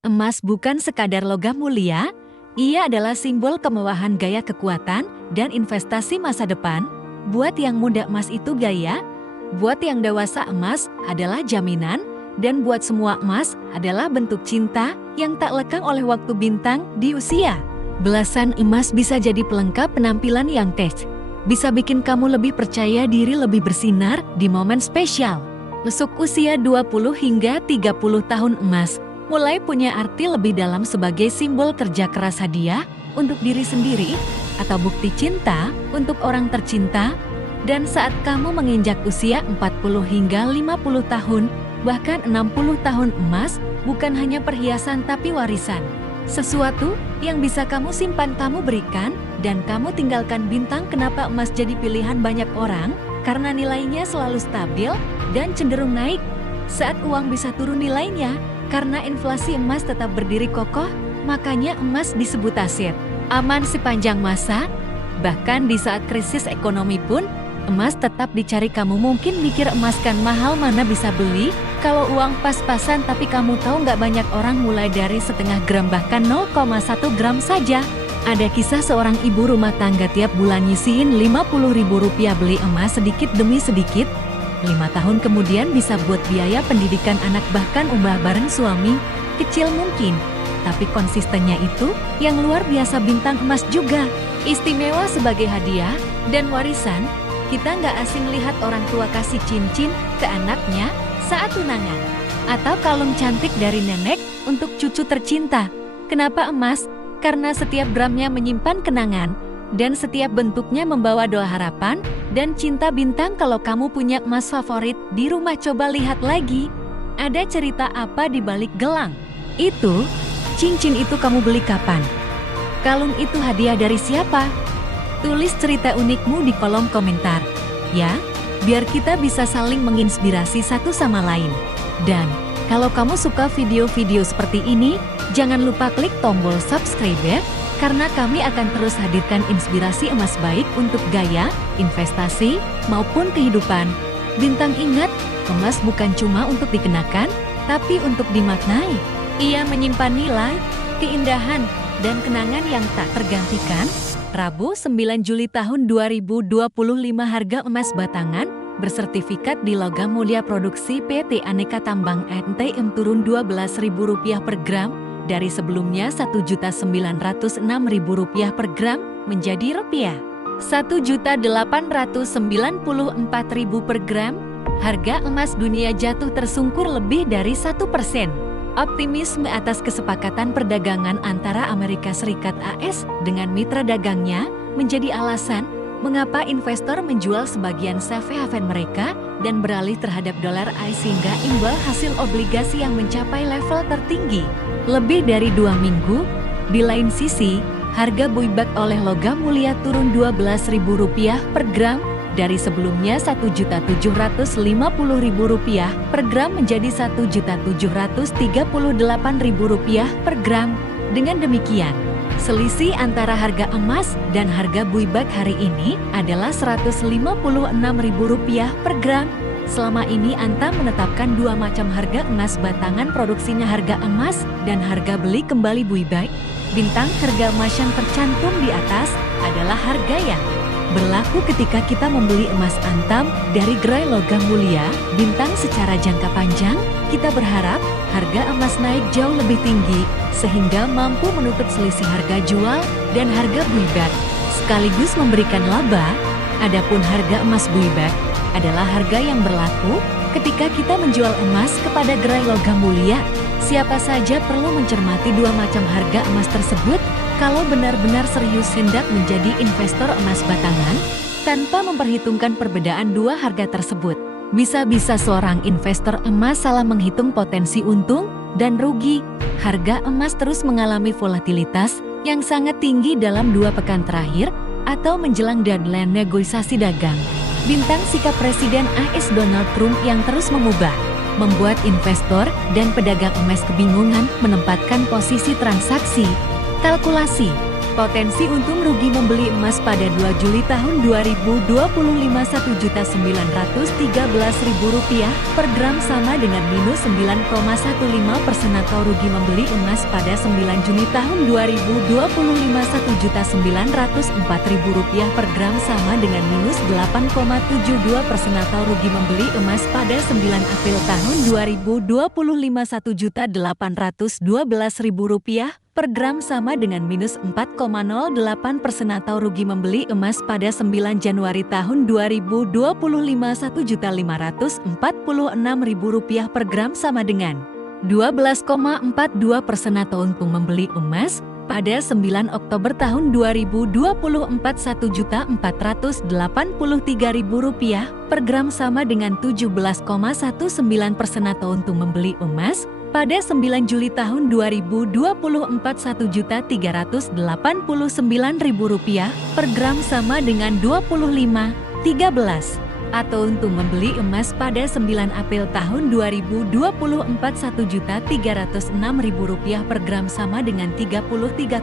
Emas bukan sekadar logam mulia, ia adalah simbol kemewahan, gaya kekuatan, dan investasi masa depan. Buat yang muda emas itu gaya, buat yang dewasa emas adalah jaminan, dan buat semua emas adalah bentuk cinta yang tak lekang oleh waktu bintang di usia. Belasan emas bisa jadi pelengkap penampilan yang kece. Bisa bikin kamu lebih percaya diri, lebih bersinar di momen spesial. Masuk usia 20 hingga 30 tahun emas mulai punya arti lebih dalam sebagai simbol kerja keras, hadiah untuk diri sendiri, atau bukti cinta untuk orang tercinta. Dan saat kamu menginjak usia 40 hingga 50 tahun, bahkan 60 tahun, emas bukan hanya perhiasan tapi warisan. Sesuatu yang bisa kamu simpan, kamu berikan, dan kamu tinggalkan. Bintang kenapa emas jadi pilihan banyak orang? Karena nilainya selalu stabil dan cenderung naik. Saat uang bisa turun nilainya, karena inflasi emas tetap berdiri kokoh, makanya emas disebut aset aman sepanjang masa. Bahkan di saat krisis ekonomi pun, emas tetap dicari. Kamu mungkin mikir emas kan mahal, mana bisa beli kalau uang pas-pasan, tapi kamu tahu nggak, banyak orang mulai dari setengah gram bahkan 0,1 gram saja. Ada kisah seorang ibu rumah tangga tiap bulan nyisihin Rp50.000 beli emas sedikit demi sedikit. 5 tahun kemudian bisa buat biaya pendidikan anak, bahkan umrah bareng suami. Kecil mungkin, tapi konsistennya itu yang luar biasa. Bintang emas juga istimewa sebagai hadiah dan warisan. Kita nggak asing lihat orang tua kasih cincin ke anaknya saat tunangan, atau kalung cantik dari nenek untuk cucu tercinta. Kenapa emas? Karena setiap gramnya menyimpan kenangan, dan setiap bentuknya membawa doa, harapan, dan cinta. Bintang, kalau kamu punya emas favorit di rumah, coba lihat lagi. Ada cerita apa di balik gelang itu? Cincin itu kamu beli kapan? Kalung itu hadiah dari siapa? Tulis cerita unikmu di kolom komentar, ya, biar kita bisa saling menginspirasi satu sama lain. Dan kalau kamu suka video-video seperti ini, jangan lupa klik tombol subscribe ya, karena kami akan terus hadirkan inspirasi emas baik untuk gaya, investasi, maupun kehidupan. Bintang, ingat, emas bukan cuma untuk dikenakan, tapi untuk dimaknai. Ia menyimpan nilai, keindahan, dan kenangan yang tak tergantikan. Rabu 9 Juli tahun 2025, harga emas batangan bersertifikat di logam mulia produksi PT Aneka Tambang NTM turun Rp12.000 per gram, dari sebelumnya Rp1.906.000 per gram menjadi Rp1.894.000 per gram. Harga emas dunia jatuh tersungkur lebih dari 1%. Optimisme atas kesepakatan perdagangan antara Amerika Serikat AS dengan mitra dagangnya menjadi alasan mengapa investor menjual sebagian safe haven mereka dan beralih terhadap dolar AS, sehingga imbal hasil obligasi yang mencapai level tertinggi lebih dari 2 minggu. Di lain sisi, harga buybag oleh logam mulia turun Rp12.000 per gram, dari sebelumnya Rp1.750.000 per gram menjadi Rp1.738.000 per gram. Dengan demikian, selisih antara harga emas dan harga buybag hari ini adalah Rp156.000 per gram. Selama ini Antam menetapkan dua macam harga emas batangan produksinya, harga emas dan harga beli kembali buybag. Bintang, harga emas yang tercantum di atas adalah harga yang berlaku ketika kita membeli emas Antam dari gerai logam mulia. Bintang, secara jangka panjang, kita berharap harga emas naik jauh lebih tinggi sehingga mampu menutup selisih harga jual dan harga buybag, sekaligus memberikan laba. Adapun harga emas buybag adalah harga yang berlaku ketika kita menjual emas kepada gerai logam mulia. Siapa saja perlu mencermati dua macam harga emas tersebut kalau benar-benar serius hendak menjadi investor emas batangan, tanpa memperhitungkan perbedaan dua harga tersebut. Bisa-bisa seorang investor emas salah menghitung potensi untung dan rugi. Harga emas terus mengalami volatilitas yang sangat tinggi dalam 2 pekan terakhir atau menjelang deadline negosiasi dagang. Bintang, sikap Presiden AS Donald Trump yang terus mengubah membuat investor dan pedagang emas kebingungan menempatkan posisi transaksi. Kalkulasi Potensi untung rugi membeli emas pada 2 Juli tahun 2025 Rp1.913.000 per gram sama dengan minus 9,15% atau rugi membeli emas pada 9 Juni tahun 2025 Rp1.904.000 per gram sama dengan minus 8,72% atau rugi membeli emas pada 9 April tahun 2025 Rp1.812.000 per gram sama dengan minus 4,08% atau rugi membeli emas pada 9 Januari tahun 2025 Rp1.546.000 per gram sama dengan 12,42% atau untung membeli emas pada 9 Oktober tahun 2024 Rp1.483.000 per gram sama dengan 17,19% atau untung membeli emas pada 9 Juli tahun 2024 Rp1.389.000 per gram sama dengan 25,13 atau untung membeli emas pada 9 April tahun 2024 Rp1.306.000 per gram sama dengan 33,08%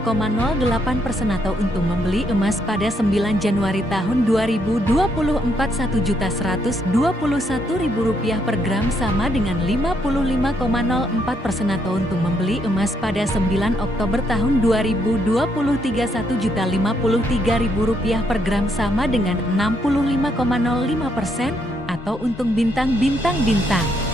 atau untung membeli emas pada 9 Januari tahun 2024 Rp1.121.000 per gram sama dengan 55,04% atau untung membeli emas pada 9 Oktober tahun 2023 Rp1.053.000 per gram sama dengan 65,05% atau untung bintang-bintang-bintang.